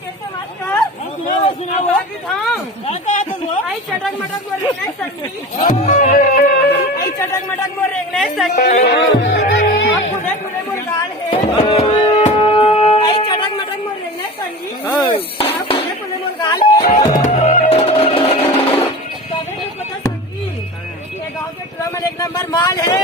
कैसे मास्टर आई चटक मटक बोल रेंगणे संगी आई चटक मटक बोल रेंगणे संगी पुढे पुढे मुरगाळ हे आई चटक मटक बोल रेंगणे संगी पुढे पुढे मुरगाळ हे तभी भी पता संगी ये गांव के टूरा में एक नंबर माल है